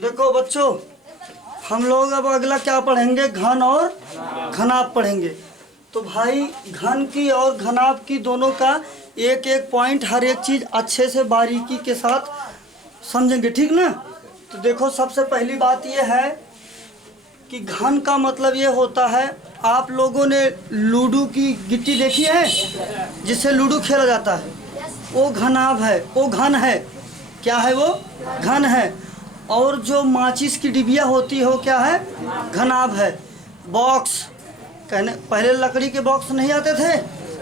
देखो बच्चों, हम लोग अब अगला क्या पढ़ेंगे, घन और घनाभ पढ़ेंगे। तो भाई घन की और घनाभ की दोनों का एक एक पॉइंट, हर एक चीज़ अच्छे से बारीकी के साथ समझेंगे, ठीक ना। तो देखो, सबसे पहली बात यह है कि घन का मतलब ये होता है, आप लोगों ने लूडो की गिट्टी देखी है जिससे लूडो खेला जाता है, वो घनाभ है, वो घन है। क्या है वो? घन है। और जो माचिस की डिबिया होती है वो क्या है? घनाभ है। बॉक्स, कहने पहले लकड़ी के बॉक्स नहीं आते थे,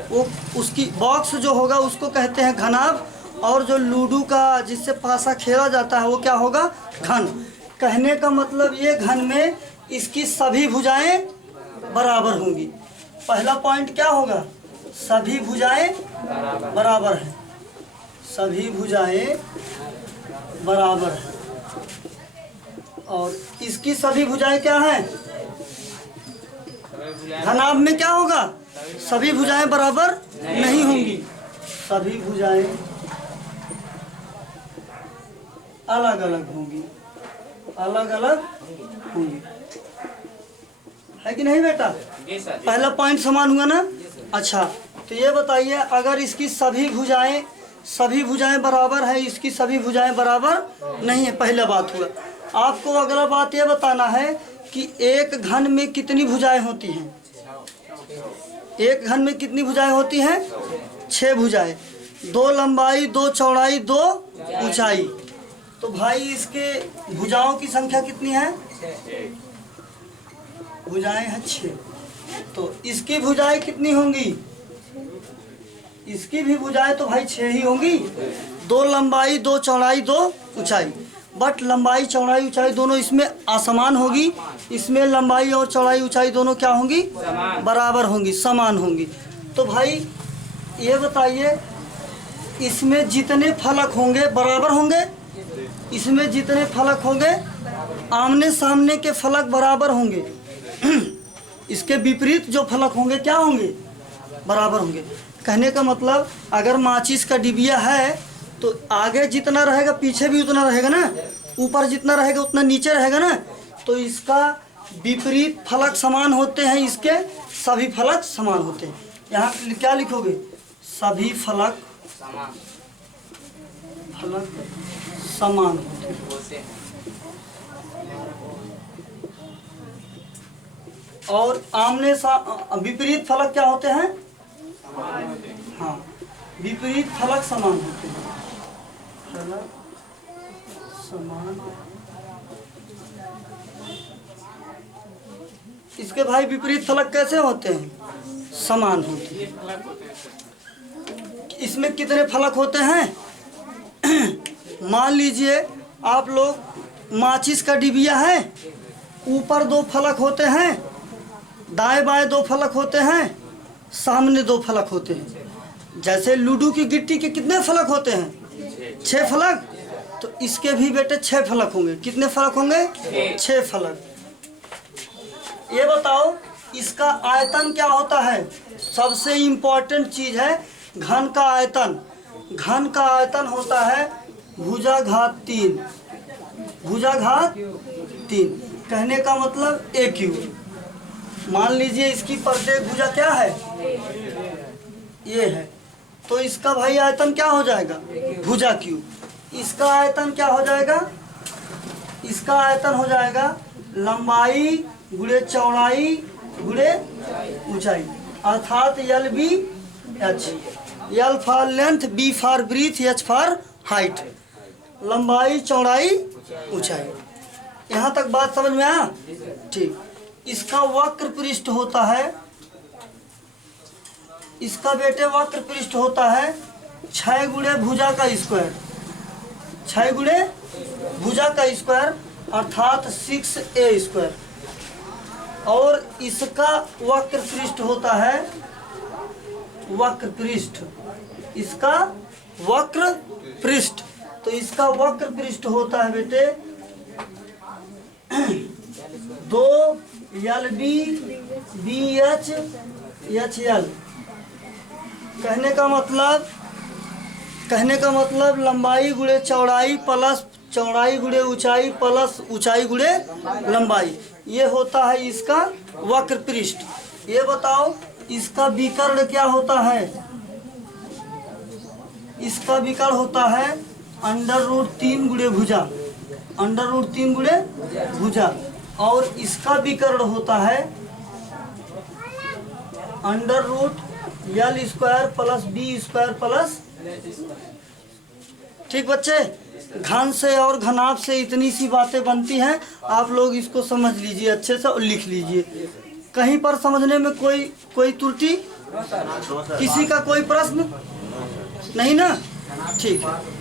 वो उसकी बॉक्स जो होगा उसको कहते हैं घनाभ। और जो लूडो का जिससे पासा खेला जाता है वो क्या होगा? घन। कहने का मतलब ये घन में इसकी सभी भुजाएं बराबर होंगी। पहला पॉइंट क्या होगा? सभी भुजाएं बराबर हैं, सभी भुजाएं बराबर हैं। और इसकी सभी भुजाएं क्या हैं? घनाभ में क्या होगा? सभी भुजाएं बराबर नहीं होंगी, सभी भुजाएं अलग अलग होंगी, अलग अलग होंगी। है कि नहीं बेटा? पहला पॉइंट समान हुआ ना। अच्छा, तो ये बताइए, अगर इसकी सभी भुजाएं बराबर है, इसकी सभी भुजाएं बराबर नहीं है, पहला बात हुआ। आपको अगला बात ये बताना है कि एक घन में कितनी भुजाएं होती हैं। एक घन में कितनी भुजाएं होती हैं? 6 भुजाएं, 2 लंबाई, 2 चौड़ाई, 2 ऊंचाई। तो भाई इसके भुजाओं की संख्या कितनी है? भुजाएं हैं 6। तो इसकी भुजाएं कितनी होंगी? इसकी भी भुजाएं तो भाई 6 ही होंगी। 2 लंबाई, 2 चौड़ाई, 2 ऊंचाई। बट लंबाई, चौड़ाई, ऊंचाई दोनों इसमें असमान होगी। इसमें लंबाई और चौड़ाई, ऊंचाई दोनों क्या होंगी? बराबर होंगी, समान होंगी। तो भाई ये बताइए, इसमें जितने फलक होंगे बराबर होंगे? इसमें जितने फलक होंगे, आमने सामने के फलक बराबर होंगे। इसके विपरीत जो फलक होंगे क्या होंगे? बराबर होंगे। कहने का मतलब, अगर माचिस का डिबिया है तो आगे जितना रहेगा पीछे भी उतना रहेगा ना, ऊपर जितना रहेगा उतना नीचे रहेगा ना। तो इसका विपरीत फलक समान होते हैं, इसके सभी फलक समान होते हैं। यहाँ क्या लिखोगे? सभी फलक समान होते हैं। और आमने विपरीत फलक क्या होते हैं? हाँ, विपरीत फलक समान होते हैं। फलक समान। इसके भाई विपरीत फलक कैसे होते हैं? समान होते हैं। इसमें कितने फलक होते हैं? मान लीजिए आप लोग माचिस का डिबिया है, ऊपर 2 फलक होते हैं, दाएं बाएं 2 फलक होते हैं, सामने 2 फलक होते हैं। जैसे लूडो की गिट्टी के कितने फलक होते हैं? 6 फलक। तो इसके भी बेटे 6 फलक होंगे। कितने फलक होंगे? 6 फलक। ये बताओ, इसका आयतन क्या होता है? सबसे इम्पोर्टेंट चीज़ है घन का आयतन। घन का आयतन होता है भुजाघात 3। भुजाघात 3 कहने का मतलब a क्यूब। मान लीजिए इसकी प्रत्येक भुजा क्या है? ये है। तो इसका भाई आयतन क्या हो जाएगा? भुजा क्यूब। इसका आयतन क्या हो जाएगा? इसका आयतन हो जाएगा लंबाई गुणे चौड़ाई गुणे ऊंचाई, अर्थात LBH। L for length, B for breadth, H for height. लंबाई, चौड़ाई, ऊंचाई। यहाँ तक बात समझ में आया? ठीक। इसका वक्र पृष्ठ होता है, इसका बेटे वक्र पृष्ठ होता है 6 गुणे भुजा का स्क्वायर। 6 गुणे भुजा का स्क्वायर अर्थात 6a स्क्वायर। और इसका वक्र पृष्ठ होता है, वक्र पृष्ठ, इसका वक्र पृष्ठ। तो इसका वक्र पृष्ठ होता है बेटे 2 LB BH HL। कहने का मतलब लंबाई गुणे चौड़ाई प्लस चौड़ाई गुणे ऊंचाई प्लस ऊंचाई गुणे लंबाई, ये होता है इसका वक्र पृष्ठ। ये बताओ इसका विकर्ण क्या होता है? इसका विकर्ण होता है √3 गुणे भुजा, √3 गुणे भुजा। और इसका विकर्ण होता है √L² प्लस B² प्लस। ठीक बच्चे, घन से और घनाभ से इतनी सी बातें बनती हैं, आप लोग इसको समझ लीजिए अच्छे से और लिख लीजिए। कहीं पर समझने में कोई त्रुटि, किसी का कोई प्रश्न नहीं ना? ठीक है।